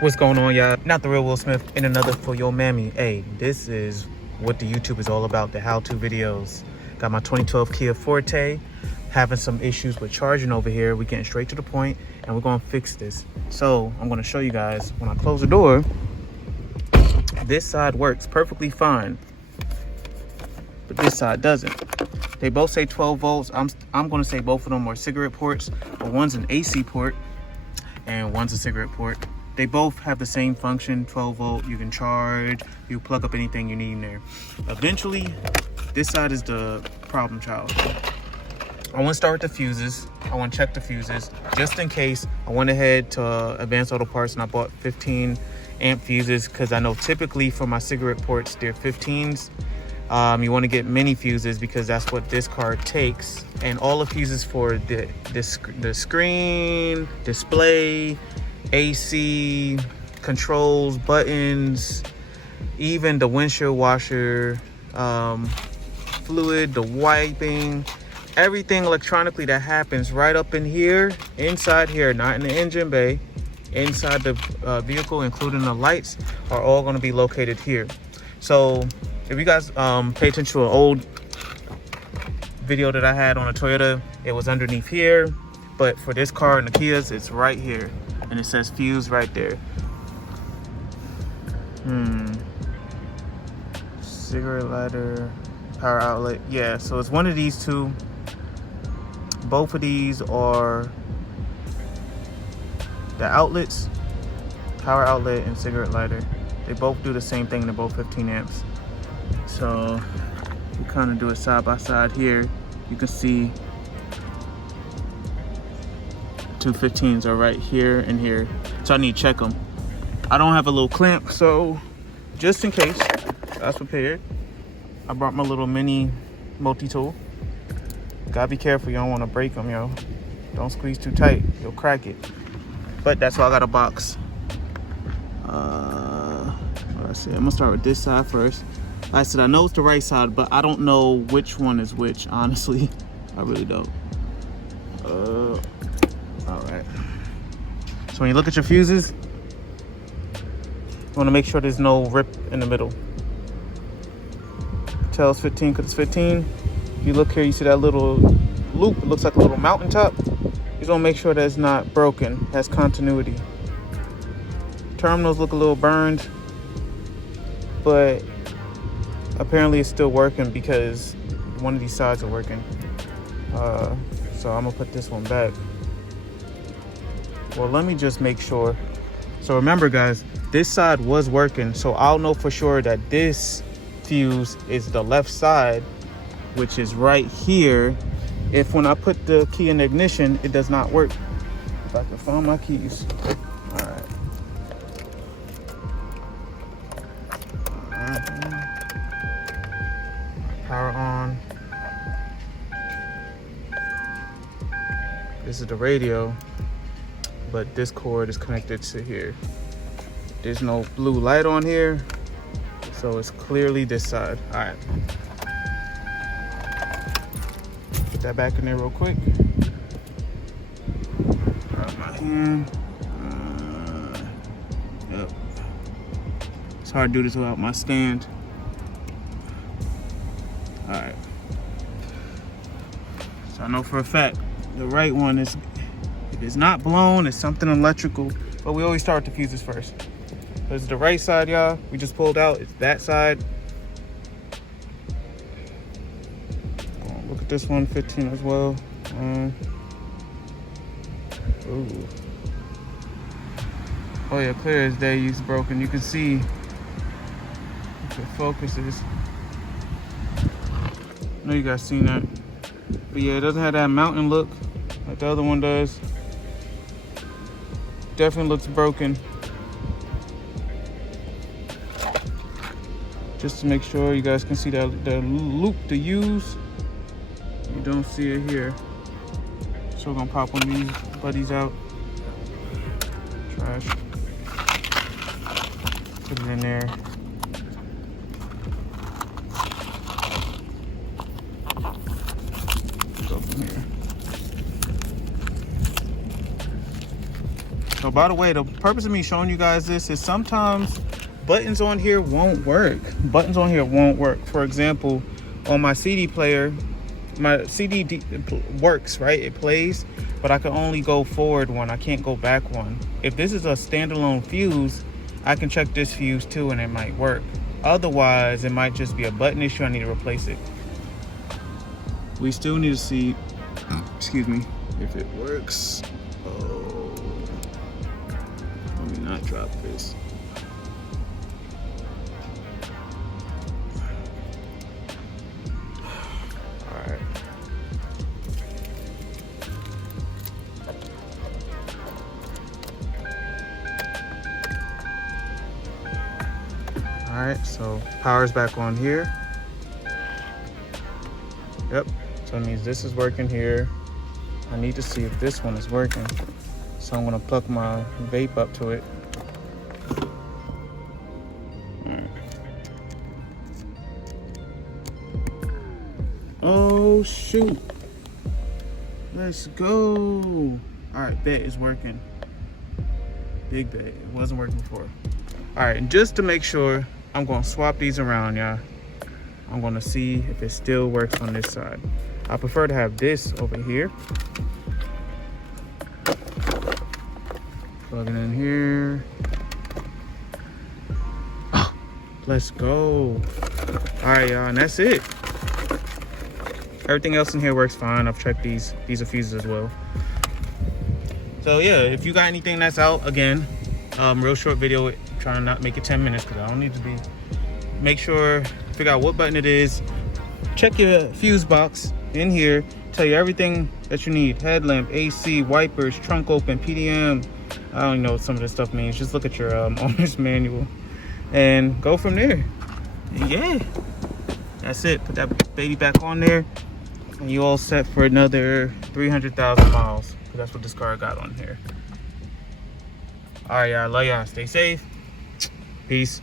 What's going on, y'all? Not the real Will Smith in another for your mammy. Hey, this is what the YouTube is all about, the how-to videos. Got my 2012 Kia Forte, having some issues with charging over here. We're getting straight to the point and we're gonna fix this. So I'm gonna show you guys, when I close the door, this side works perfectly fine, but this side doesn't. They both say 12 volts. I'm gonna say both of them are cigarette ports, but one's an AC port and one's a cigarette port. They both have the same function, 12 volt, you can charge, you plug up anything you need in there. Eventually, this side is the problem child. I want to start with the fuses. I want to check the fuses. Just in case, I went ahead to Advanced Auto Parts and I bought 15 amp fuses because I know typically for my cigarette ports, they're 15s. You want to get mini fuses because that's what this car takes. And all the fuses for the screen, display, AC, controls, buttons, even the windshield washer, fluid, the wiping, everything electronically that happens right up in here, inside here, not in the engine bay, inside the vehicle, including the lights, are all going to be located here. So if you guys pay attention to an old video that I had on a Toyota, it was underneath here, but for this car and the Kias, it's right here. And it says fuse right there. Cigarette lighter, power outlet. Yeah, so it's one of these two. Both of these are the outlets, power outlet and cigarette lighter. They both do the same thing. They're both 15 amps. So we kind of do it side by side here. You can see two 15s are right here and here, so I need to check them. I don't have a little clamp, so just in case, I was prepared. I brought my little mini multi-tool. Gotta be careful, you don't want to break them, yo. Don't squeeze too tight, you'll crack it. But that's why I got a box. Let's see, I'm gonna start with this side first. Like I said, I know it's the right side, but I don't know which one is which, honestly. I really don't. All right, so when you look at your fuses, you want to make sure there's no rip in the middle. Tell it's 15 because it's 15. If you look here, you see that little loop, it looks like a little mountaintop. You just want to make sure that it's not broken, has continuity. Terminals look a little burned, but apparently it's still working because one of these sides are working. So I'm gonna put this one back. Well, let me just make sure. So remember, guys, this side was working, so I'll know for sure that this fuse is the left side, which is right here. If when I put the key in the ignition, it does not work. If I can find my keys. All right. Power on. This is the radio, but this cord is connected to here. There's no blue light on here, so it's clearly this side. All right, put that back in there real quick. Grab my hand. Yep. It's hard to do this without my stand. All right, so I know for a fact the right one is, if it's not blown, it's something electrical, but we always start with the fuses first. This is the right side, y'all. We just pulled out, it's that side. Look at this one, 15 as well. Ooh. Oh yeah, clear as day, it's broken. You can see if it focuses. I know you guys seen that. But yeah, it doesn't have that mountain look like the other one does. Definitely looks broken. Just to make sure you guys can see that the loop to use. You don't see it here. So we're gonna pop one of these buddies out. Trash. Put it in there. Go from here. by the way, the purpose of me showing you guys this is sometimes buttons on here won't work. Buttons on here won't work. For example, on my CD player, my CD works, right? It plays, but I can only go forward one. I can't go back one. If this is a standalone fuse, I can check this fuse too and it might work. Otherwise, it might just be a button issue. I need to replace it. We still need to see, excuse me, if it works. Oh, let me not drop this. All right. All right, so power's back on here. Yep, so it means this is working here. I need to see if this one is working. So I'm gonna plug my vape up to it. Oh shoot. Let's go. All right, bet is working. Big bet, it wasn't working before. All right, and just to make sure, I'm gonna swap these around, y'all. I'm gonna see if it still works on this side. I prefer to have this over here. Plug it in here. Oh, let's go. All right, y'all, and that's it. Everything else in here works fine. I've checked these are fuses as well. So yeah, if you got anything that's out, again, real short video, trying to not make it 10 minutes because I don't need to be. Make sure, figure out what button it is. Check your fuse box in here. Tell you everything that you need. Headlamp, AC, wipers, trunk open, PDM. I don't know what some of this stuff means. Just look at your owner's manual and go from there. And yeah, that's it. Put that baby back on there and you all set for another 300,000 miles. Because that's what this car got on here. All right, y'all. Love y'all. Stay safe. Peace.